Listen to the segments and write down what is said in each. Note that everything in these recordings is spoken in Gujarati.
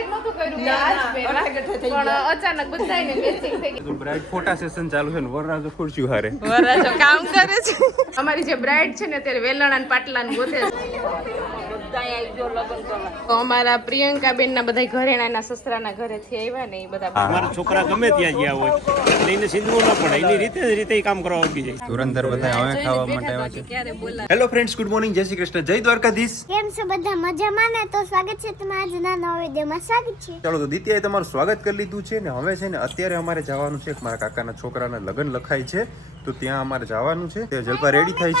ડિસાઈડ નહોતું કર્યું કે આજ પહેરવા પણ અચાનક બધાયને મેચિંગ થઈ ગઈ. તો બ્રાઇડ ફોટા સેશન ચાલુ છે ને વરરાજો ખુરશી હારે વરાજો કામ કરે છે. અમારી જે બ્રાઇડ છે ને અત્યારે વેલણ અને પાટલાને ગોતે તો અમારા પ્રિયંકા બેન ના બધા ઘરેણાના સસરાના ઘરેથી આવ્યા ને એ બધા અમારા છોકરા ગમે ત્યાં ગયા હોય લઈને સીધવું ન પડે એની રીતે કામ કરવા આવડી જાય. ધુરંધર બધા હવે ખાવા માટે આવ્યા છે. ક્યારે બોલા. હેલો ફ્રેન્ડ્સ, ગુડ મોર્નિંગ, જય શ્રી કૃષ્ણ, જય દ્વારકાધીશ. કેમ છો બધા મજામાં ને? તો સ્વાગત છે તમારા આજના નવા વિડીયોમાં. સ્વાગત છે. ચાલો તો દિત્યાએ તમારું સ્વાગત કરી લીધું છે ને હવે છે ને અત્યારે અમારે જવાનું છે મારા કાકાના છોકરાના લગ્ન લખાય છે તો ત્યાં અમારે જવાનું છે. તે જલપા રેડી થાય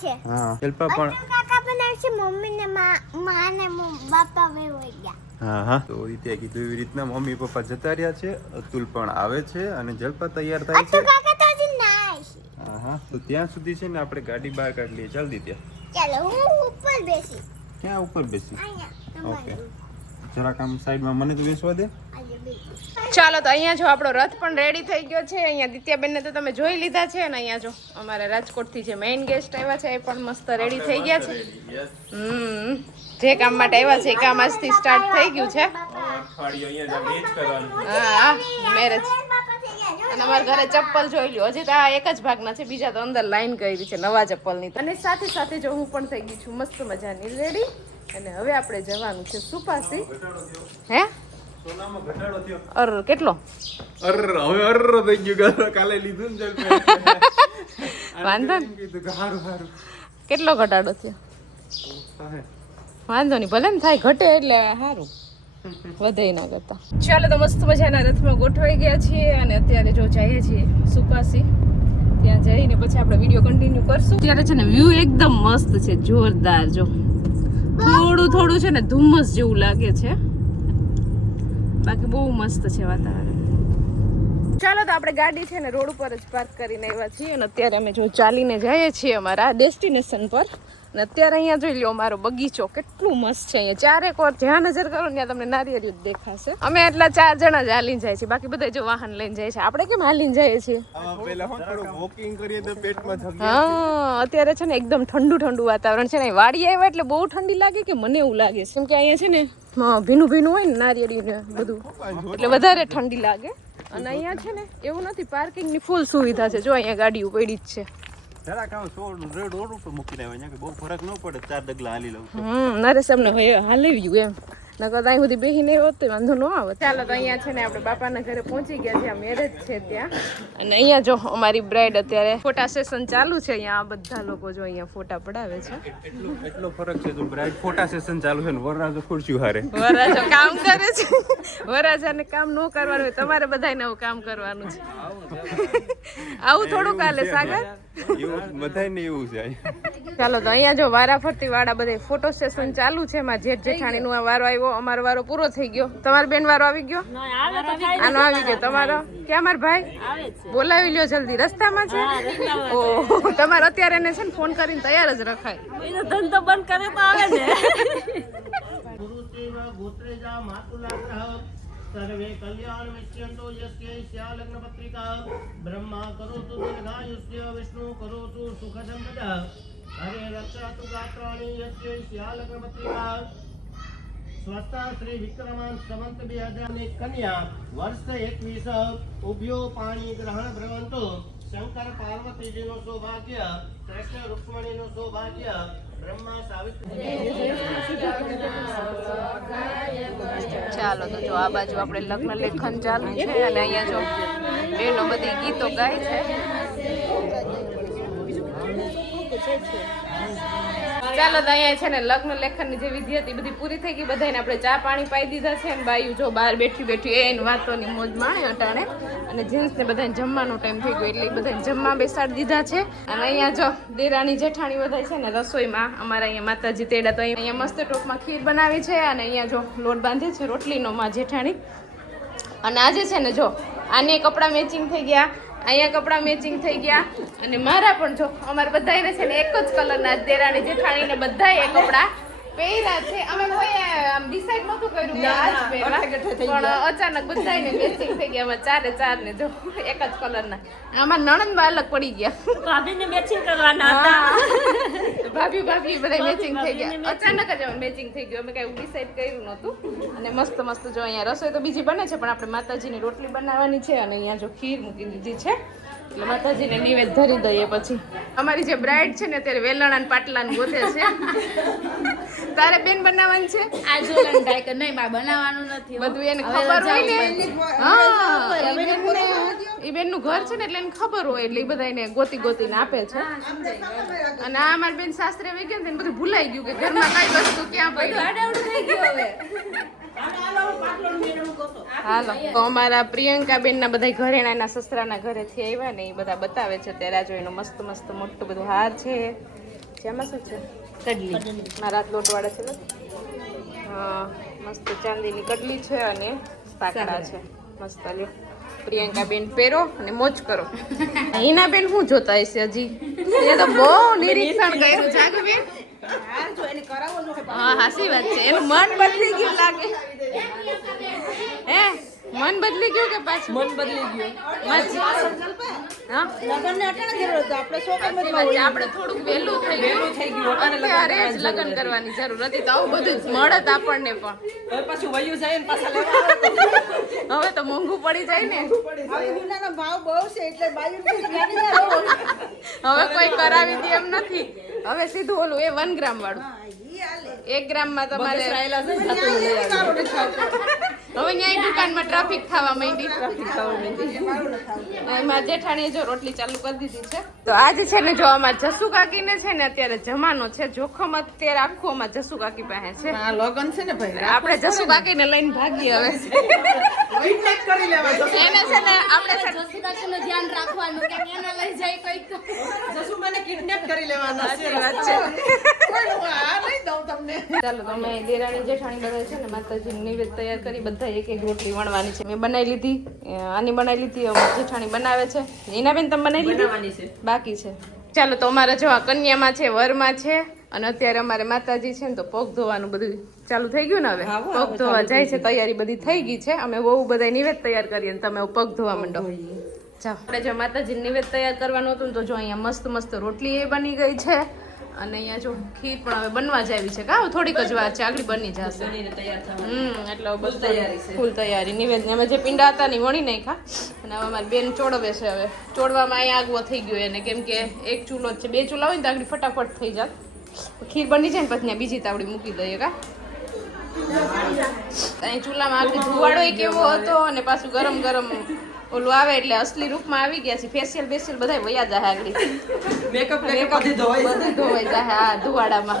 છે. હા જલપા પણ કાકા પણ આવશે, મમ્મી ને માં ને બાપા વે હોય ગયા. હા તો દિત્યાએ કીધું એવી રીતના મમ્મી પપ્પા જતા રહ્યા છે, અતુલ પણ આવે છે અને જલપા તૈયાર થાય છે. કાકા તો હજી ના આવશે. હા તો ત્યાં સુધી છે ને આપણે ગાડી બહાર કાઢી લઈએ. ચાલ દિત્યા. ચાલો હું ઉપર બેસી. ક્યાં ઉપર બેસી? અહીંયા ઓકે જરાક આમ સાઈડમાં મને તો બેસવા દે. ચાલો તો અહીંયા જો આપણો રથ પણ રેડી થઈ ગયો છે. અહીંયા દિત્યાબેનને તો તમે જોઈ લીધા છે અને અહીંયા જો અમારા રાજકોટથી જે મેઇન ગેસ્ટ આવ્યા છે એ પણ મસ્ત રેડી થઈ ગયા છે. જે કામ માટે આવ્યા છે એ કામ આજથી સ્ટાર્ટ થઈ ગયું છે. હા મેરેજ અને અમારા ઘરે ચપ્પલ જોઈ લ્યો. હજી તો આ એક જ ભાગના છે, બીજા તો અંદર લાઈન કરી છે નવા ચપ્પલની. અને સાથે સાથે જો હું પણ થઈ ગઈ છું મસ્ત મજાની રેડી. અને હવે આપણે જવાનું છે સુપાસી. હે કેટલો કાલે લીધું ને વાંધો કેટલો ઘટાડો થયો? વાંધો નહીં, ભલે ને થાય, ઘટે એટલે સારું, વધે ના કરતા. ચાલો તો મસ્ત મજાના રથમાં ગોઠવાઈ ગયા છીએ અને અત્યારે જો જઈએ છીએ સુપાસી. ત્યાં જઈને પછી આપણે વિડીયો કન્ટિન્યુ કરશું. અત્યારે છે ને વ્યૂ એકદમ મસ્ત છે, જોરદાર. જો થોડું છે ને ધુમ્મસ જેવું લાગે છે, બાકી બહુ મસ્ત છે વાતાવરણ. ચાલો તો આપણે ગાડી છે ને રોડ ઉપર જ પાર્ક કરીને આવ્યા છીએ અને અત્યારે અમે જો ચાલીને જઈએ છીએ અમારા ડેસ્ટિનેશન પર. અને અત્યારે અહીંયા જોઈ લો અમારો બગીચો કેટલું મસ્ત છે. અહીંયા ચારેક ઓર જ્યાં નજર કરો ત્યાં તમને નારિયેળ જ દેખાશે. અમે એટલા 4 જણા જ હાલીને જાય છે, બાકી બધા જો વાહન લઈને જાય છે. આપણે કેમ હાલીને જઈએ છીએ? હા અત્યારે છે ને એકદમ ઠંડુ વાતાવરણ છે ને. વાડી આવ્યા એટલે બહુ ઠંડી લાગે કે મને એવું લાગે છે, કેમ કે અહીંયા છે ને ભીનું હોય ને નારિયેળી ને બધું, એટલે વધારે ઠંડી લાગે. અને અહીંયા છે ને એવું નથી, પાર્કિંગ ની ફૂલ સુવિધા છે. જો અહીંયા ગાડીઓ પડી જ છે. રોડ ઉપર મૂકી દેવાય કે બહુ ફરક ન પડે, 4 ડગલા હાલી લઉં. નરેશ અમને હાલી ગયું એમ, નકર ત્યાં સુધી બેહીને હોત તો વાંધો ન આવે. ચાલો તો અહીંયા છે ને આપણે બાપાના ઘરે પહોંચી ગયા છે. મેરેજ છે ત્યાં. અને અહીંયા જો અમારી બ્રાઇડ અત્યારે ફોટા સેશન ચાલુ છે. અહીંયા આ બધા લોકો જો અહીંયા ફોટા પડાવે છે. એટલો ફરક છે. તો બ્રાઇડ ફોટા સેશન ચાલુ છે ને વરરાજો ખુરશી હારે વરાજો કામ કરે છે. વરાજાને કામ ન કરવાનું હોય, તમારે બધાને આવું કામ કરવાનું છે. આવું થોડું કાલે સાગર એવું બધાને એવું છે. ચાલો તો અહીંયા જો વારાફરતી વાળા બધા ફોટો સેશન ચાલુ છે. એમાં જેઠ જેઠાણીનો આ વારો આવ્યો, અમારો વારો પૂરો થઈ ગયો. તમારો બેન વારો આવી ગયો, આનો આવી ગયો, તમારો ક્યાં મારા ભાઈ બોલાવી લ્યો જલ્દી, રસ્તામાં છે. ઓહ તમારે અત્યારે એને છે ને ફોન કરીને તૈયાર જ રખાય. ધંધો બંધ કરે તો આવે ને. सर्वे कल्याण विष्यन्तो यस्य स्या लग्न पत्रिका ब्रह्मा करोतु दीर्घायुष्य विष्णु करोतु सुखदं हरे रक्षातु गात्राणि यस्य स्या लग्न पत्रिका સ્વસ્તા શ્રી વિક્રમાન સંવત 2000 કન્યા વર્ષ 21 ઉભ્યો પાણી ગ્રહણ ભ્રવંતો શંકર પાર્વતીજીનું સૌભાગ્ય કૃષ્ણ રૂક્ષ્મણીનું સૌભાગ્ય બ્રહ્મા સાવિત્રી. ચાલો તો જો આ બાજુ આપણે લગ્ન લેખન ચાલુ છે અને અહીંયા જો બેનો બધી ગીતો ગાય છે. ચાલો તો અહીંયા છે ને લગ્ન લેખનની જે વિધિ હતી બધી પૂરી થઈ ગઈ. બધાને આપણે ચા પાણી પાઈ દીધા છે અને બાયું જો બહાર બેઠી એની વાતોની મોજ માણે અટાણે. અને જેન્ટ્સને બધાને જમવાનો ટાઈમ થઈ ગયો એટલે બધાને જમવા બેસાડી દીધા છે. અને અહીંયા જો દેરાણી જેઠાણી બધા છે ને રસોઈમાં અમારા અહીંયા માતાજી તેડા. તો અહીંયા મસ્ત ટોપમાં ખીર બનાવી છે અને અહીંયા જો લોટ બાંધે છે રોટલીનો માં જેઠાણી. અને આજે છે ને જો આને કપડાં મેચિંગ થઈ ગયા, અહીંયા કપડાં મેચિંગ થઈ ગયા અને મારા પણ જો અમારે બધાને છે ને એક જ કલરના દેરાણી જેઠાણીને બધાએ કપડાં પહેર્યા છે. અમે કોઈ ડિસાઈડ નહોતું કર્યું કે આજ પહેરવા, પણ અચાનક બધાને મેચિંગ થઈ ગયા. આમાં ચારે ચાર ને જો એક જ કલરના. આમાં નણંદમાં અલગ પડી ગયા. ભાભીને મેચિંગ કરવાના હતા. ભાભી બધા મેચિંગ થઈ ગયા. અચાનક જ મેચિંગ થઈ ગયું. અમે કઈ ડિસાઈડ કર્યું નહોતું. અને મસ્ત મસ્ત જો અહીંયા રસોઈ તો બીજી બને છે, પણ આપણે માતાજીની રોટલી બનાવવાની છે અને અહીંયા જો ખીર મૂકી દીધી છે. એટલે માતાજીને નિવેદ ધરી દઈએ. પછી અમારી જે બ્રાઇડ છે ને અત્યારે વેલણ અને પાટલા ગોતે છે. તારે બેન બનાવવાનું છે આ જોલન ભાઈ કે નહીં બા બનાવવાનું નથી બધું એને ખબર હોય ને. હા એ બેનનું ઘર છે ને એટલે એને ખબર હોય એટલે એ બધા એને ગોતી ગોતીને આપે છે. અને આ અમારી બેન શાસ્ત્રી આવી ગયા ને એને બધું ભૂલાઈ ગયું કે ઘરમાં કઈ વસ્તુ ક્યાં પડી. આડાવડું થઈ ગયું હવે. હાલો તો અમારા પ્રિયંકા બેન ના બધા ઘરેણા એના સસરાના ઘરેથી આવ્યા ને એ બધા બતાવે છે. ત્યારે આ જો એનો મસ્ત મસ્ત મોટું બધું હાર છે. જેમાં શું છે? કડલી. મારા હાથ લોટવાળા છે ને. હા મસ્ત ચાંદીની કડલી છે અને સાકડા છે મસ્ત. લ્યો પ્રિયંકા બેન પહેરો અને મોજ કરો. હિના બેન શું જોતા હશે હજી? એ તો બહુ નિરીક્ષણ કર્યું જાગુ બેન. હા હાસી વાત છે. એનું મન બદલી ગયું લાગે. હે મન બદલી ગયું કે પાછું? મન બદલી ગયું. આપણે થોડુંક વહેલું થઈ ગયું. અત્યારે જ લગ્ન કરવાની જરૂર હતી તો આવું બધું જ મળત આપણને. પણ હવે તો મોંઘું પડી જાય ને. હવે કોઈ કરાવી દે એમ નથી. હવે સીધું ઓલું એ 1 ગ્રામ વાળું. 1 ગ્રામમાં તમારે હવે અહીંયા દુકાનમાં ટ્રાફિક થવા માંડી. એમાં જેઠાણીએ જો રોટલી ચાલુ કરી દીધી છે. તો આજે છે ને જો અમાર જસુ કાકીને છે ને અત્યારે જમાનો છે જોખમ. અત્યારે આખું અમાર જસુ કાકી પાસે છે. લગન છે ને ભાઈ, આપણે જસુ કાકીને લઈને ભાગીએ હવે. એને છે ને આપણે જસુદાસીનું ધ્યાન રાખવાનું કે એને લઈ જાય કઈક. જસુ મને કિડનેપ કરી લેવાના છે. વાત છે. આ લઈ દઉં તમને. ચાલો તો અમે દેરાણી જેઠાણી બધા છે ને માતાજીનું નિવેદ તૈયાર કરી બધા એક એક રોટલી વણવાની છે. મેં બનાવી લીધી, આની બનાવી લીધી, જેઠાણી બનાવે છે. એના બેન તમે બનાવી લીધી? બાકી છે. ચાલો તો અમારે જો આ કન્યામાં છે, વરમાં છે અને અત્યારે અમારે માતાજી છે ને તો પગ ધોવાનું બધું ચાલુ થઈ ગયું ને. હવે પગ ધોવા જાય છે, તૈયારી બધી થઈ ગઈ છે. અમે બહુ બધા નિવેદ તૈયાર કરીએ ને તમે પગ ધોવા માંડો. ચાલો આપણે જો માતાજી નિવેદ તૈયાર કરવાનું હતું ને તો જો અહીંયા મસ્ત મસ્ત રોટલી એ બની ગઈ છે અને અહીંયા જો ખીર પણ હવે બનવા જ આવી છે. કા થોડીક જ વાર છે, આગળ બની જશે. એટલે બસ તૈયારી છે, ફૂલ તૈયારી. નિવેદ અમે જે પીંડા હતા ને વણી નાખ્યા અને હવે અમારી બેન ચોડવે છે. હવે ચોડવામાં અહીંયા આગવો થઈ ગયો એને, કેમ કે એક ચૂલો જ છે. 2 ચૂલા હોય ને તો આગળ ફટાફટ થઈ જાય. ખીર બની જાય ને પછી ત્યાં બીજી તાવડી મૂકી દઈએ. કા અહીં ચૂલામાં આગળ ધુવાડો કેવો હતો અને પાછું ગરમ ગરમ ઓલું આવે એટલે અસલી રૂપમાં આવી ગયા છે. ફેશિયલ બેશિયલ બધા વયા જાય આગળ. મેકઅપ બધું ધોવાઈ જાય હા ધુવાડામાં.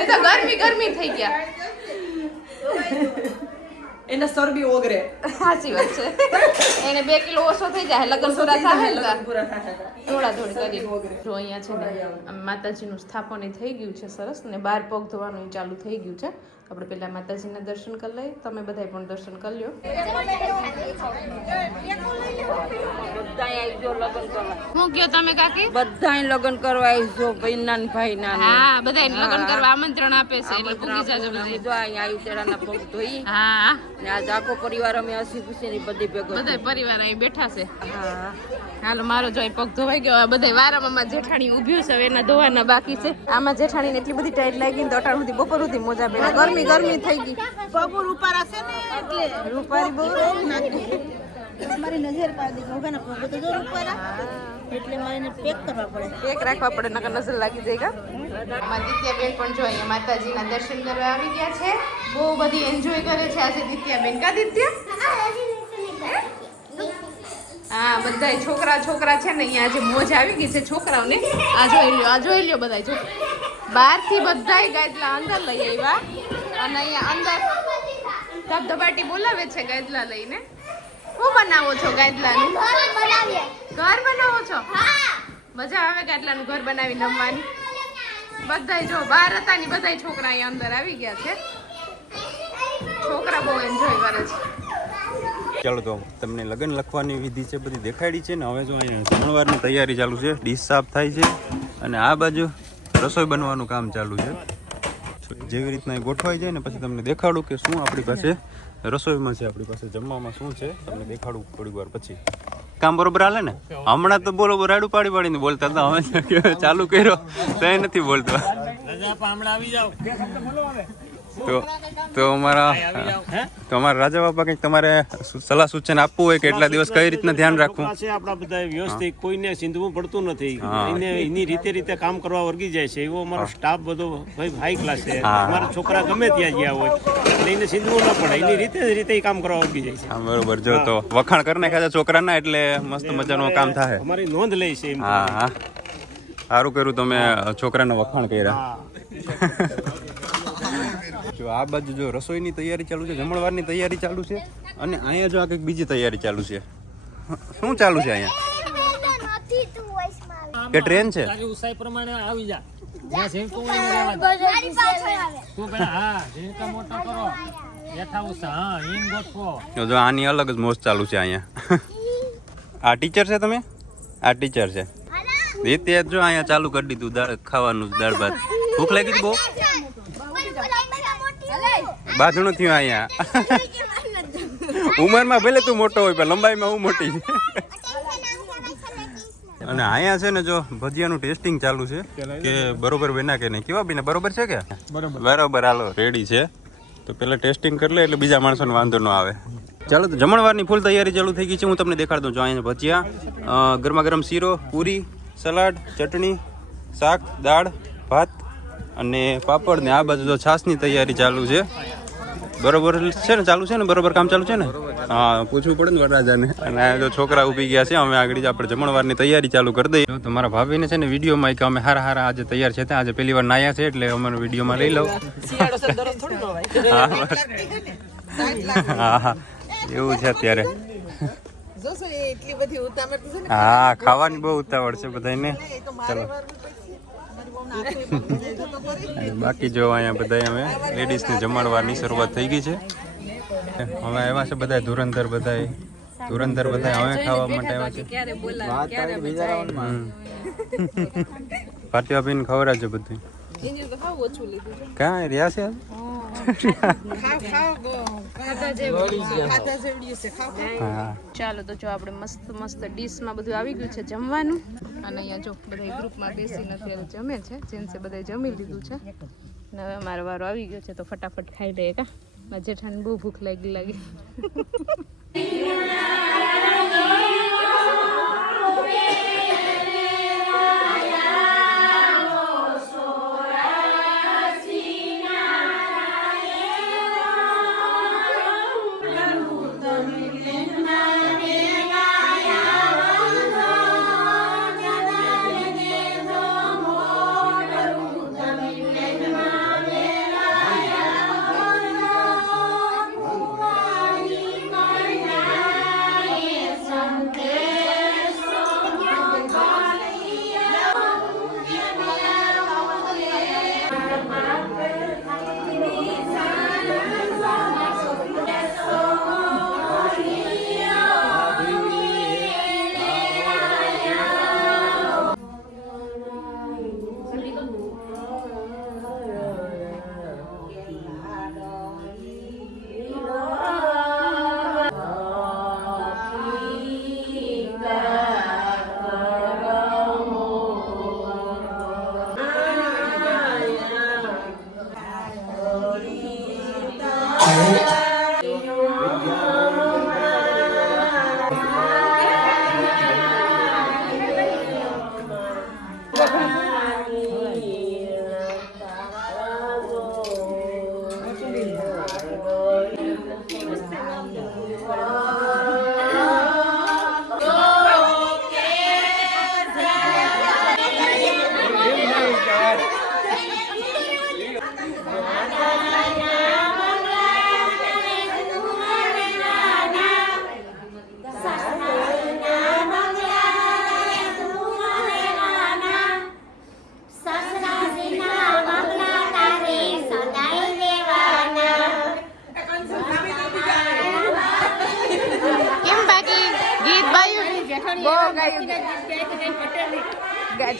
એ તો ગરમી થઈ ગયા. એને સરબી ઓગરે. સાચી વાત છે. એને 2 કિલો ઓછો થઈ જાય લગન પૂરા થાય ને થોડા કરી. જો અહીંયા છે ને માતાજીનું સ્થાપન થઈ ગયું છે સરસ ને બહાર પગ ધોવાનું ચાલુ થઈ ગયું છે. આપણે પેલા માતાજીના દર્શન કરી લઈએ. તમે બધા પણ દર્શન કરી લ્યો. હું કયો તમે કાકી? બધાય લગ્ન કરવા આવીશો ભાઈના ને ભાઈના. હા બધાય લગ્ન કરવા આમંત્રણ આપે છે એટલે પૂગી જાજો બધે. જો અહીંયા આયુતેડાના પગ ધોઈ હા ને આજ આખો પરિવાર અમે હસી ખુશી ની બધી ભેગો બધા પરિવાર અહીં બેઠા છે. હા હાલો મારો જો પગ ધોવાઈ ગયો. બધા વારામાં જેઠાણી ઉભ્યું છે, એના ધોવાના બાકી છે. આમાં જેઠાણીને એટલી બધી ટાઈટ લાગી ને તો અટાણ સુધી બપોર સુધી મોજા પહેલા ગરમી થઈ ગઈ. પગુર ઉપારા છે ને એટલે રૂપારી બહુ મારી નજર પાડી દીધી. ઓગાના પગ તો જો ઉપારા એટલે મારે પેક કરવા પડે. પેક રાખવા પડે નકર નજર લાગી જાય. કા મારી દિત્યાબેન પણ જો અહીંયા માતાજીના દર્શન કરવા આવી ગયા છે. બહુ બધી એન્જોય કરે છે આજે દિત્યાબેન. કા દિત્યા? હા બધા છોકરા છે ને અહીંયા આજે મોજ આવી ગઈ છે છોકરાઓને. આ જોઈ લ્યો બધા જો બહારથી બધા ગાયદલા અંદર લઈ આવ્યા અને અહીંયા અંદર ધબધબાટી બોલાવે છે ગાયદલા લઈને. શું બનાવો છો ગાયદલાનું? ઘર બનાવો છો? મજા આવે ગાયદલાનું ઘર બનાવી રમવાની. બધાય જો બહાર હતા ને બધા છોકરા અહીંયા અંદર આવી ગયા છે. છોકરા બહુ એન્જોય કરે છે. ચાલો તો તમને લગ્ન લખવાની વિધિ છે બધી દેખાડી છે ને. હવે જો અહીંયા જમણવારની તૈયારી ચાલુ છે, ડીશ સાફ થાય છે અને આ બાજુ રસોઈ બનવાનું કામ ચાલુ છે. જેવી રીતના એ ગોઠવાઈ જાય ને પછી તમને દેખાડું કે શું આપણી પાસે રસોઈમાં છે, આપણી પાસે જમવામાં શું છે તમને દેખાડું થોડી વાર પછી. કામ બરોબર હાલે ને? હમણાં તો બોલો રાડું પાડી પાડીને બોલતા હતા, હવે ચાલુ કર્યો તો એ નથી બોલતો. તો અમારા રાજા બાપા કંઈક તમારે સલાહ સૂચન આપવું હોય કે એટલા દિવસ કઈ રીતના ધ્યાન રાખવું છે? આપણા બધા વ્યવસ્થિત, કોઈને સિંધવું પડતું નથી, એની રીતે કામ કરવા વર્ગી જાય છે. એવો અમારો સ્ટાફ બધો ભાઈ હાઈ ક્લાસ છે. અમારા છોકરા ગમે ત્યાં ગયા હોય એટલે એને સિંધવું ન પડે, એની રીતે કામ કરવા વર્ગી જાય છે. બરોબર. જો તો વખાણ કરી નાખ્યા છોકરાના એટલે મસ્ત મજાનું કામ થાય. અમારી નોંધ લે છે. હા, સારું કર્યું તમે છોકરાના વખાણ કર્યા. જો આ બાજુ જો રસોઈની તૈયારી ચાલુ છે, જમણવારની તૈયારી ચાલુ છે, અને અહીંયા જો આ કંઈક બીજી તૈયારી ચાલુ છે. શું ચાલુ છે અહીંયા? કે ટ્રેન છે? ઉસાઈ પ્રમાણે આવી જા. જો આની અલગ જ મોજ ચાલુ છે અહીંયા. આ ટીચર છે તમે? આ ટીચર છે. રીતે જો અહીંયા ચાલુ કરી દીધું ખાવાનું, દાળ ભાત. ભૂખ લાગી હતી બહુ? બાજુ થયું અહીંયા. ઉંમરમાં ભલે તું મોટો હોય પણ લંબાઈમાં હું મોટી. અને અહીંયા છે ને જો ભજીયાનું ટેસ્ટિંગ ચાલુ છે કે બરોબર બન્યા કે નહીં. કેવા બન્યા? બરોબર છે કે? બરોબર. હાલો રેડી છે તો પેલા ટેસ્ટિંગ કરી લે એટલે બીજા માણસોને વાંધો ન આવે. ચાલો તો જમણવારની ફૂલ તૈયારી ચાલુ થઈ ગઈ છે. હું તમને દેખાડ દઉં. જો અહીંયા ભજીયા, ગરમા ગરમ શીરો, પૂરી, સલાડ, ચટણી, શાક, દાળ, ભાત અને પાપડ ને આ બાજુ જો છાશની તૈયારી ચાલુ છે. બરોબર છે ને? ચાલુ છે ને? બરોબર કામ ચાલુ છે ને? હા, પૂછવું પડે ને વરરાજાને. અને આ જો છોકરા ઊભી ગયા છે, અમે આગળ આપણે જમણવારની તૈયારી ચાલુ કરી દઈએ. તો મારા ભાભીને છે ને વિડીયોમાં કે અમે હારા આજે તૈયાર છે, આજે પહેલી વાર નાયા છે એટલે અમે વિડીયોમાં લઈ લઉં. હા, એવું છે અત્યારે. હા, ખાવાની બહુ ઉતાવળ છે બધાને. ચાલો બાકી જો અહીંયા બધા અમે લેડીઝને જમાડવાની શરૂઆત થઈ ગઈ છે. હવે આવ્યા છે બધા ધુરંધર, બધા હવે ખાવા માટે આવ્યા છે. ભારતીય ભાઈને ખવડાવજો બધું. ક્યાં રહ્યા છે? ચાલો તો જો આપણે મસ્ત ડીશમાં બધું આવી ગયું છે જમવાનું. અને અહીંયા જો બધા ગ્રુપમાં બેસીને અત્યારે જમે છે. જેન્ટ્સે બધા જમી લીધું છે ને હવે અમારો વારો આવી ગયો છે તો ફટાફટ ખાઈ લઈએ. કા મારા જેઠાને બહુ ભૂખ લાગી.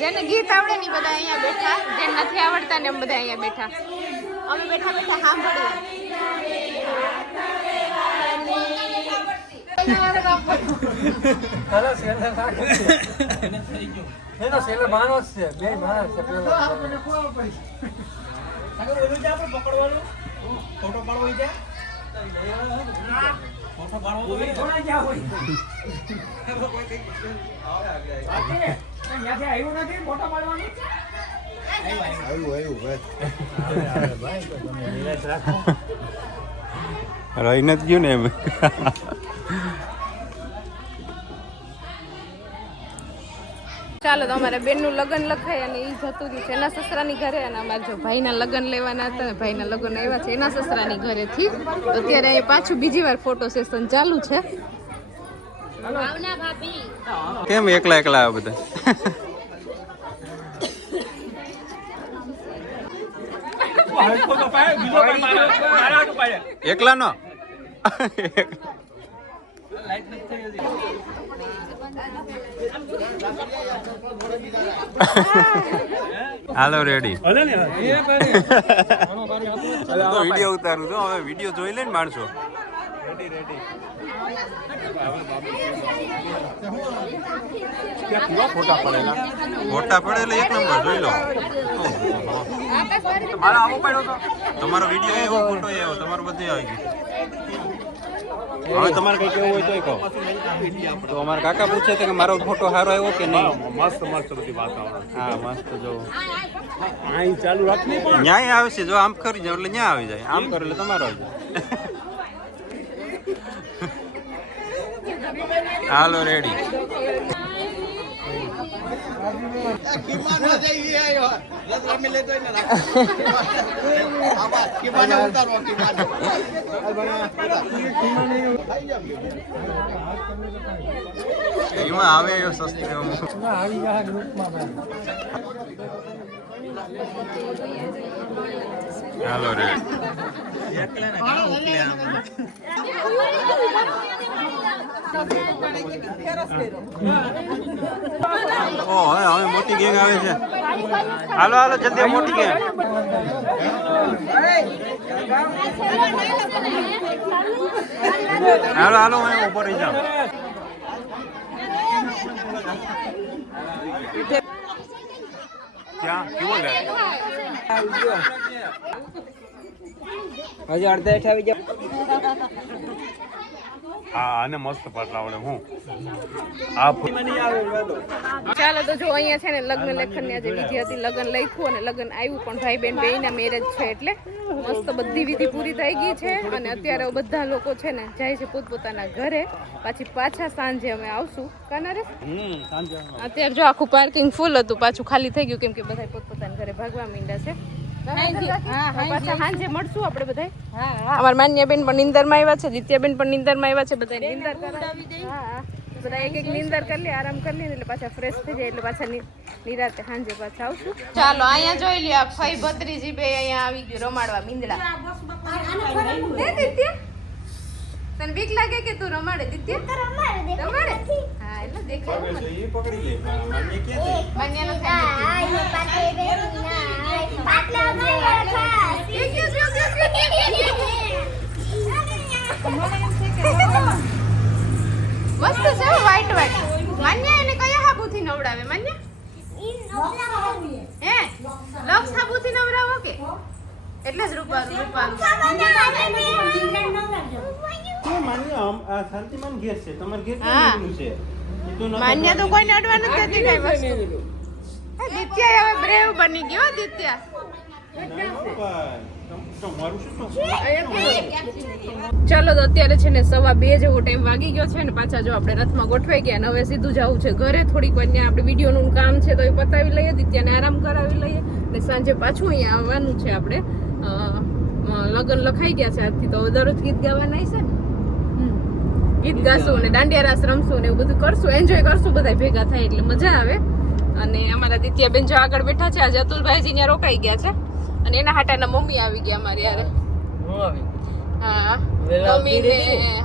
જેને ગીત આવડે ને બધા અહીંયા બેઠા, જેને નથી આવડતા ને એમ બધા અહીંયા બેઠા. અમે બેઠા બેઠા સાંભળીએ. રહી નથી ગયું ને એમ. ચાલો તો અમારે બેનનું લગ્ન લખાય અને એ જતું રહ્યું છે એના સસરાની ઘરે, અને અમારે જો ભાઈના લગ્ન લેવાના હતા ને ભાઈના લગ્ન આવ્યા છે એના સસરાની ઘરેથી. તો અત્યારે અહીં પાછું બીજી વાર ફોટો સેશન ચાલુ છે. ભાવના ભાભી કેમ એકલા એકલા આ બધા? એકલા નો હાલો રેડી. વિડીયો ઉતારું છું હવે, વિડીયો જોઈ લે ને માણસો. ફોટા પડે એટલે એક નંબર જોઈ લો. તમારો વિડીયો એવો, ફોટો એવો, તમારો બધે આવી ગયું. હવે તમારે કઈ કેવું હોય તોય કહો. તો અમારા કાકા પૂછે કે મારો ફોટો સારો આવ્યો કે નહીં? મસ્ત મસ્ત બધી વાતાવરણ. હા મસ્ત. જો અહીં ચાલુ રાખની પણ ન્યાય આવે છે, જો આમ કરી જાવ એટલે ન્યા આવી જાય, આમ કરો એટલે તમારો આવી જાય. હાલો રેડી. એમાં આવે એવો સસ્તો. હાલો રેડી. ઓ હવે મોટી ગેંગ આવે છે. હાલો હાલો જલ્દી મોટી ગેંગ. હાલો હાલો હું ઉપર રહી જાઉં. ક્યાં કેવો લે? હજી અડધા હેઠ આવી જાવ. હા આને મસ્ત પતલાવડે હું આ ચાલો તો જો અહીંયા છે ને લગ્ન લેખનની આજે વિધિ હતી, લગ્ન લખ્યું અને લગ્ન આવ્યું પણ ભાઈ બહેન બેયના મેરેજ છે એટલે મસ્ત બધી વિધિ પૂરી થઈ ગઈ છે. અને અત્યારે બધા લોકો છે ને જાય છે પોતપોતાના ઘરે. પછી પાછા સાંજે અમે આવશું. કાના રે અત્યારે જો આખું પાર્કિંગ ફૂલ હતું, પાછું ખાલી થઈ ગયું કેમ કે બધા પોતપોતાના ઘરે ભાગવા માંડ્યા છે. પાછા સાંજે મળશું આપણે બધા. અમારા માન્યાબેન પણ નિંદરમાં આવ્યા છે, દિત્યાબેન પણ નિંદરમાં આવ્યા છે. બધા નિંદર કરાવી. હા બધા એક એક નિંદર કરી લે, આરામ કરી લે એટલે પાછા ફ્રેશ થઈ જાય એટલે પાછા નિરાતે સાંજે પાછા આવશું. ચાલો અહીંયા જોઈ લ્યો, ફઈ ભત્રીજી બે અહીંયા આવી ગયું રમાડવા મીંદડા. તને બીક લાગે કે તું રમાડે દિત્યા? રમાડે. હા એટલે દેખાય મને. એ પકડી લે. મને કે છે માન્યાનો થાય. મસ્ત છે વ્હાઈટ વ્હાઈટ. માન્યા એને કયા હાબુથી નવડાવે? માન્યા હે લક્ષ હાબુથી નવડાવો કે એટલે જ રૂપારું રૂપારું. આ શાંતિમાન ઘેર છે, તમાર ઘેર હા. કેવું છે? એ તો ન માન્યા તો કોઈને અડવા નથી દેતી કઈ વસ્તુ. દિત્યા હવે બ્રેવ બની ગયો દિત્યા. ચાલો તો અત્યારે છે ને 2:15 જેવો ટાઈમ વાગી ગયો છે ને પાછા જો આપણે રથમાં ગોઠવાઈ ગયા અને હવે સીધું જવું છે ઘરે. થોડીક વાર ત્યાં આપણે વિડીયોનું કામ છે તો એ પતાવી લઈએ, દિત્યાને આરામ કરાવી લઈએ અને સાંજે પાછું અહીંયા આવવાનું છે. આપણે લગ્ન લખાઈ ગયા છે આજથી, તો દરરોજ ગીત ગાવાના છે ને, ગીત ગાશું અને દાંડિયા રાસ રમશું ને એવું બધું કરશું, એન્જોય કરશું બધા ભેગા થાય એટલે મજા આવે. અને અમારા દિત્યાબેન જો આગળ બેઠા છે, આજે અતુલભાઈજી ત્યાં રોકાઈ ગયા છે અને એના હાટાના મમ્મી આવી ગયા અમારી યારે. હા મમ્મી ને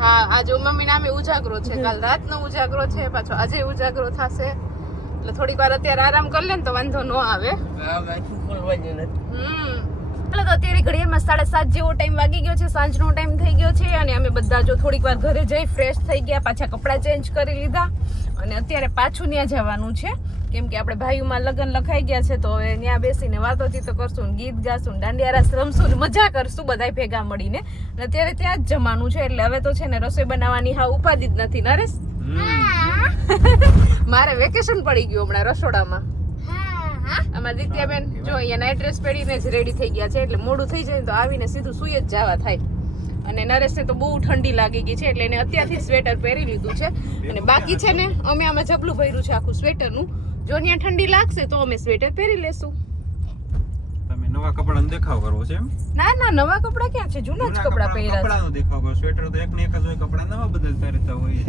હા આજે મમ્મી નામે ઉજાગરો છે, કાલ રાતનો ઉજાગરો છે, પાછો આજે ઉજાગરો થશે એટલે થોડીક વાર અત્યારે આરામ કરી લે ને તો વાંધો ન આવે. ચાલો તો અત્યારે ઘડિયાળમાં 7:30 જેવો ટાઈમ વાગી ગયો છે, સાંજનો ટાઈમ થઈ ગયો છે અને અમે બધા જો થોડીક વાર ઘરે જઈ ફ્રેશ થઈ ગયા, પાછા કપડાં ચેન્જ કરી લીધા અને અત્યારે પાછું ત્યાં જવાનું છે કેમ કે આપણે ભાઈઓમાં લગ્ન લખાઈ ગયા છે તો હવે ત્યાં બેસીને વાતોચીતો કરશું, ગીત ગાશું, દાંડિયા રાસ રમશું, મજા કરશું બધાય ભેગા મળીને. અને અત્યારે ત્યાં જ જમવાનું છે એટલે હવે તો છે ને રસોઈ બનાવવાની હા ઉપાધિ જ નથી. નરેશ મારે વેકેશન પડી ગયું હમણાં રસોડામાં. અમારા દિત્યાબેન જો અહીંયા નાઇટ ડ્રેસ પહેરીને જ રેડી થઈ ગયા છે એટલે મોડું થઈ જાય તો આવીને સીધું સુઈ જ જવા થાય. અને નરેશને તો બહુ ઠંડી લાગી ગઈ છે એટલે એને અત્યારથી સ્વેટર પહેરી લીધું છે અને બાકી છે ને અમે આમાં જબલું ભર્યું છે આખું સ્વેટરનું. જો ત્યાં ઠંડી લાગશે તો અમે સ્વેટર પહેરી લેશું. તમે નવા કપડાનો દેખાવ કરવો છે એમ? ના ના નવા કપડા ક્યાં છે, જૂના જ કપડા પહેર્યા છે. કપડાનો દેખાવ કરો, સ્વેટર તો એક ને એક જ હોય, કપડા નવા બદલતા રહેતા હોય.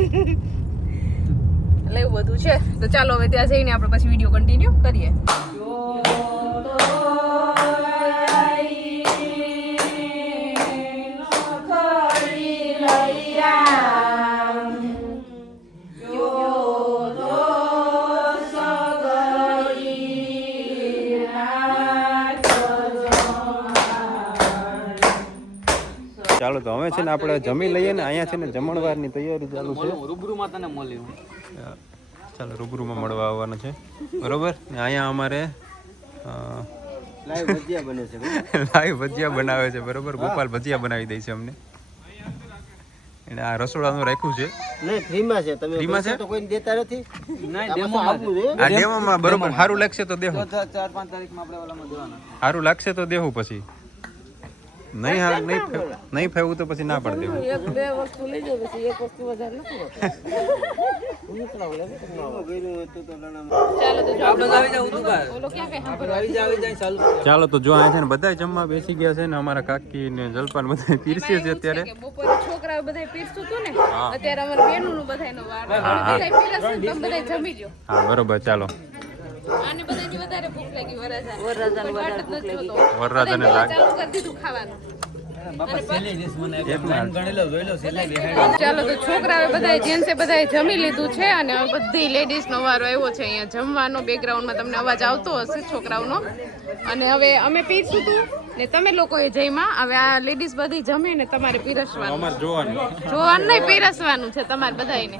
એટલે એવું બધું છે તો ચાલો હવે ત્યાં જઈને આપણે પછી વિડીયો કન્ટિન્યુ કરીએ. ચાલો તો હવે છે ને આપણે જમી લઈએ ને. અહીંયા છે ને જમણવારની તૈયારી ચાલુ છે. રૂબરૂમાં તને મળ્યું. ચાલો રૂબરૂમાં મળવા આવવાનું છે બરોબર. ને અહીંયા અમારે લાઈવ ભજીયા બને છે. લાઈવ ભજીયા બનાવે છે બરોબર. ગોપાલ ભજીયા બનાવી દે છે અમને. એને આ રસોડાનું રાખ્યું છે. નહીં ફ્રીમાં છે, તમે ફ્રીમાં છે? તો કોઈને દેતા નથી. નહીં ડેમોમાં આ ડેમોમાં બરોબર. સારું લાગશે તો દેવું, 4-5 તારીખમાં આપણે ઓલામાં દેવાના. સારું લાગશે તો દેવું, પછી નહીં ફેવું તો પછી ના પડ દેવું. એક બે વસ્તુ લઈ જાવ પછી એક વસ્તુ વધારે નથી હોતી. ચાલો તો જો આ છે ને બધા જમવા બેસી ગયા છે ને. અમારા કાકી ને જલપાન બધા પીરસે છે અત્યારે. બપોરે છોકરાઓ બધા પીરસતું હતું ને અત્યારે અમારા બેનોનું બધાયનો વાર બધાય પીરસતું તમે બધાય જમી લ્યો. હા બરોબર. ચાલો આને બધાયથી વધારે ભૂખ લાગી વરરાજાને. વરરાજાને વધારે ભૂખ લાગી. વરરાજાને લાગે. ચાલુ કરી દીધું ખાવાનું. ચાલો તો છોકરાઓ બધાય જેન્ટ્સે બધાય જમી લીધું છે અને હવે બધી લેડીઝ નો વારો આવ્યો છે અહીંયા જમવાનો. બેકગ્રાઉન્ડમાં તમને અવાજ આવતો હશે છોકરાઓનો. અને હવે અમે પીરશું તું ને તમે લોકોએ જઈમાં. હવે આ લેડીઝ બધી જમે ને તમારે પીરસવાનું. જોવાનું નહીં, પીરસવાનું છે તમારે બધાને.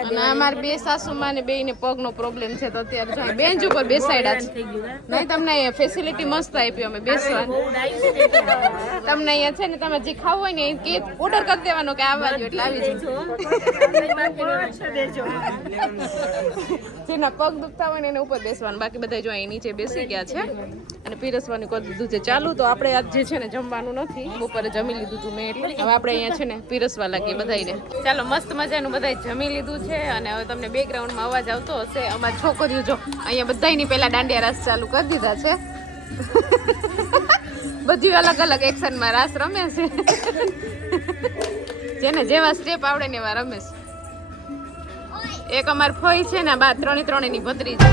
અને અમારે બે સાસુમાં ને બેયને પગનો પ્રોબ્લેમ છે તો અત્યારે જો બેન્ચ ઉપર બેસાડ્યા છે. નહીં તમને ફેસિલિટી મસ્ત આપી અમે બેસવાની. તમને અહીંયા છે ને તમે જે ખાવું હોય ને એ કે ઓર્ડર કરી દેવાનો કે આવવા દો એટલે આવી જજો. જેના પગ દુખતા હોય ને એને ઉપર બેસવાનું. બાકી બધા જો અહીં નીચે બેસી ગયા છે અને પીરસવાનું કરી દીધું છે ચાલુ. તો આપણે આજ જે છે ને જમવાનું નથી, બપોરે જમી લીધું હતું મેં એટલે હવે આપણે અહીંયા છે ને પીરસવા લાગીએ બધાને. ચાલો મસ્ત મજાનું બધા જમી લીધું છે અને હવે તમને બેકગ્રાઉન્ડમાં અવાજ આવતો હશે. અમારી છોકરીઓ જો અહીંયા બધાની પહેલા દાંડિયા રાસ ચાલુ કરી દીધા છે. બધી અલગ અલગ એક્શનમાં રાસ રમે છે. જેને જેવા સ્ટેપ આવડે ને એવા રમે છે. એક અમાર ફોઈ છે ને બા ત્રણેની ભત્રી છે.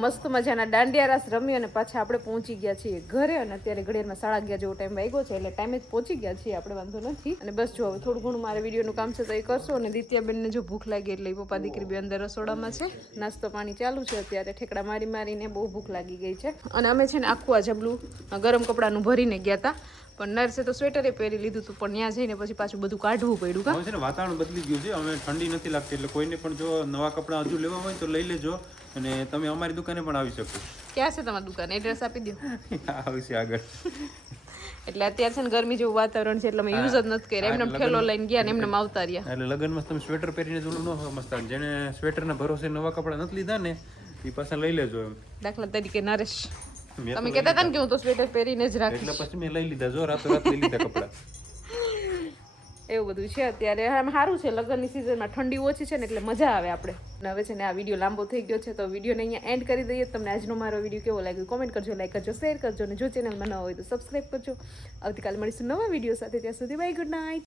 મસ્ત મજાના દાંડિયા રાસ રમી અને પાછા આપણે પહોંચી ગયા છીએ ઘરે. અને અત્યારે ઘડિયાળમાં 11:30 જેવો ટાઈમ વાગ્યો છે એટલે ટાઈમે જ પહોંચી ગયા છીએ આપણે, વાંધો નથી. અને બસ જો હવે થોડું ઘણું મારે વિડીયોનું કામ છે તો એ કરશો. અને દિત્યાબેનને જો ભૂખ લાગી એટલે પપ્પા દીકરી બે અંદર રસોડામાં છે, નાસ્તો પાણી ચાલુ છે. અત્યારે ઠેકડા મારીને બહુ ભૂખ લાગી ગઈ છે. અને અમે છે ને આખું આ જબલું ગરમ કપડાનું ભરીને ગયા હતા પણ નર્સે તો સ્વેટરે પહેરી લીધું હતું પણ ત્યાં જઈને પછી પાછું બધું કાઢવું પડ્યું કા હવે છે ને વાતાવરણ બદલી ગયું છે, હવે ઠંડી નથી લાગતી, એટલે કોઈને પણ જો નવા કપડાં હજુ લેવા હોય તો લઈ લેજો અને તમે અમારી દુકાને પણ આવી શકો. ક્યાં છે તમારી દુકાન? એડ્રેસ આપી દો. આવશે આગળ. એટલે અત્યારે છે ને ગરમી જેવું વાતાવરણ છે એટલે અમે યુઝ જ નથી કર્યા, એમને ઠેલો લઈને ગયા ને એમને આવતા રહ્યા. એટલે લગ્નમાં તમે સ્વેટર પહેરીને જોડું ન સમજતા, જેને સ્વેટરના ભરોસે નવા કપડાં નથી લીધા ને એ પાછા લઈ લેજો એમ. દાખલા તરીકે નરેશ, તમે કહેતા હતા ને કે હું તો સ્વેટર પહેરીને જ રાખીશ, એટલે પછી મેં લઈ લીધા, જો રાતોરાત લઈ લીધા કપડાં. એવું બધું છે અત્યારે. આમ સારું છે, લગ્નની સિઝનમાં ઠંડી ઓછી છે ને એટલે મજા આવે આપણે. અને હવે છે ને આ વિડીયો લાંબો થઈ ગયો છે તો વિડીયોને અહીંયા એન્ડ કરી દઈએ. તમને આજનો મારો વિડીયો કેવો લાગ્યો કોમેન્ટ કરજો, લાઈક કરજો, શેર કરજો અને જો ચેનલમાં ન હોય તો સબસ્ક્રાઈબ કરજો. આવતીકાલે મળીશું નવા વિડીયો સાથે, ત્યાં સુધી બાય, ગુડ નાઇટ.